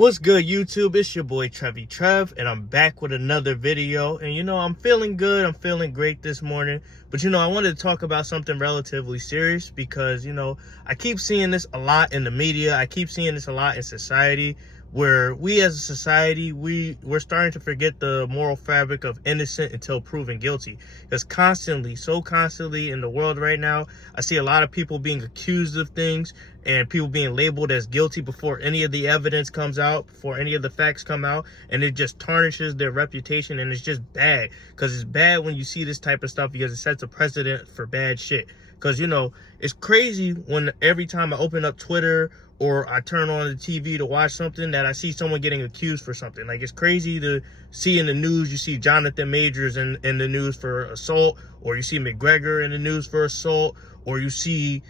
What's good, YouTube? It's your boy Trevi Trev, and I'm back with another video. And I'm feeling good. I'm feeling great this morning. But I wanted to talk about something relatively serious because I keep seeing this a lot in the media. I keep seeing this a lot in society, where we as a society, we're starting to forget the moral fabric of innocent until proven guilty. Because so constantly in the world right now, I see a lot of people being accused of things and people being labeled as guilty before any of the evidence comes out, before any of the facts come out, and it just tarnishes their reputation. And it's just bad, because it's bad when you see this type of stuff, because it sets a precedent for bad shit. Because it's crazy when every time I open up Twitter or I turn on the TV to watch something, that I see someone getting accused for something. Like, it's crazy to see in the news. You see Jonathan Majors in the news for assault, or you see McGregor in the news for assault, or you see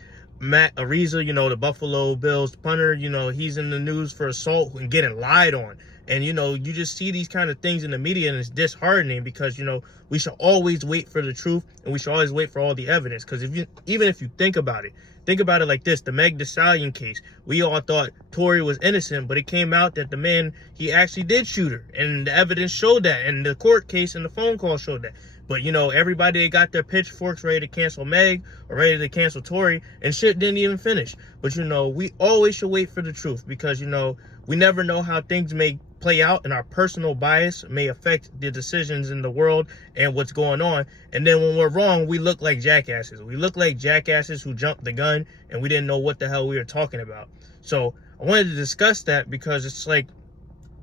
Matt Ariza, the Buffalo Bills punter, he's in the news for assault and getting lied on. And, you just see these kind of things in the media, and it's disheartening, because, we should always wait for the truth, and we should always wait for all the evidence. Because even if you think about it like this: the Meg Thee Stallion case, we all thought Tory was innocent, but it came out that the man, he actually did shoot her, and the evidence showed that, and the court case and the phone call showed that. But, everybody, they got their pitchforks ready to cancel Meg or ready to cancel Tory, and shit didn't even finish. But, we always should wait for the truth, because, we never know how things may play out, and our personal bias may affect the decisions in the world and what's going on. And then when we're wrong, we look like jackasses. We look like jackasses who jumped the gun and we didn't know what the hell we were talking about. So I wanted to discuss that, because it's like,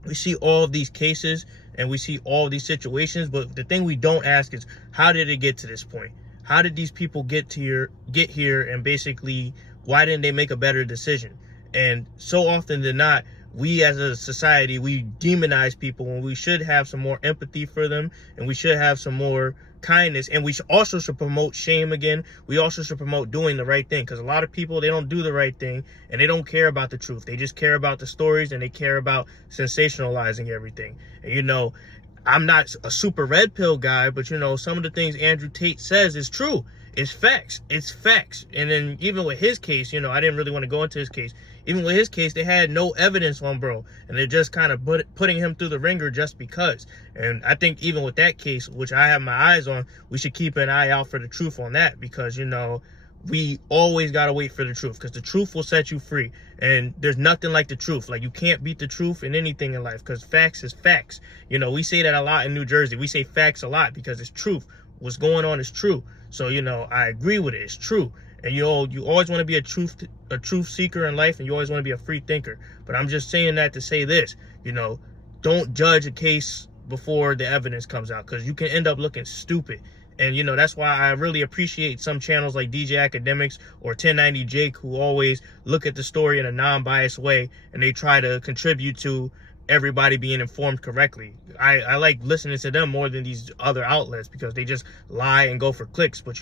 we see all of these cases and we see all of these situations, but the thing we don't ask is, how did it get to this point? How did these people get here, and basically, why didn't they make a better decision? And so often than not, we as a society, we demonize people when we should have some more empathy for them, and we should have some more kindness, and we also should promote shame again. We also should promote doing the right thing, because a lot of people, they don't do the right thing, and they don't care about the truth. They just care about the stories, and they care about sensationalizing everything. And I'm not a super red pill guy, but some of the things Andrew Tate says is true. It's facts. It's facts. And then even with his case, I didn't really want to go into his case. Even with his case, they had no evidence on bro, and they're just kind of putting him through the ringer just because. And I think even with that case, which I have my eyes on, we should keep an eye out for the truth on that, because, we always got to wait for the truth, because the truth will set you free. And there's nothing like the truth. Like, you can't beat the truth in anything in life, because facts is facts. We say that a lot in New Jersey. We say facts a lot because it's truth. What's going on is true. So, I agree with it. It's true. And you always want to be a truth seeker in life, and you always want to be a free thinker. But I'm just saying that to say this, don't judge a case before the evidence comes out, because you can end up looking stupid. And that's why I really appreciate some channels like DJ Academics or 1090 Jake, who always look at the story in a non-biased way, and they try to contribute to everybody being informed correctly. I like listening to them more than these other outlets, because they just lie and go for clicks. But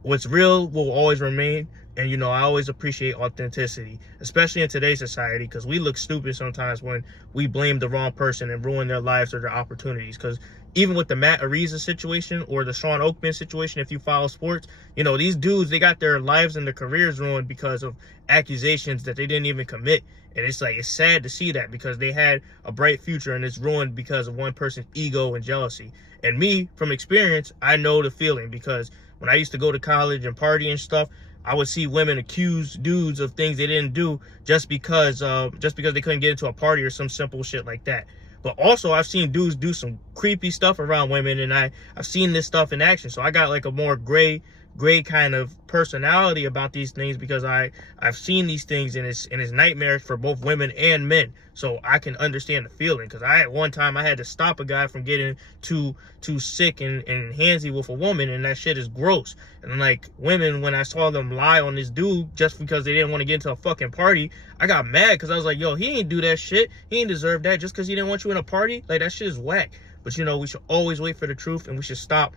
what's real will always remain. And I always appreciate authenticity, especially in today's society, because we look stupid sometimes when we blame the wrong person and ruin their lives or their opportunities. Because even with the Matt Ariza situation or the Sean Oakman situation, if you follow sports, these dudes, they got their lives and their careers ruined because of accusations that they didn't even commit. And it's sad to see that, because they had a bright future, and it's ruined because of one person's ego and jealousy. And me, from experience, I know the feeling, because when I used to go to college and party and stuff, I would see women accuse dudes of things they didn't do just because they couldn't get into a party or some simple shit like that. But also, I've seen dudes do some creepy stuff around women, and I've seen this stuff in action. So I got like a more gray kind of personality about these things, because I've seen these things, and it's nightmares for both women and men. So I can understand the feeling, because at one time I had to stop a guy from getting too sick and handsy with a woman, and that shit is gross. And like, women, when I saw them lie on this dude just because they didn't want to get into a fucking party, I got mad, because I was like, yo, he ain't do that shit. He ain't deserve that just because he didn't want you in a party. Like, that shit is whack. But we should always wait for the truth, and we should stop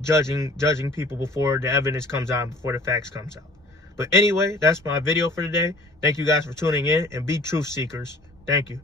judging people before the evidence comes out, before the facts comes out. But anyway, that's my video for today. Thank you guys for tuning in, and be truth seekers. Thank you.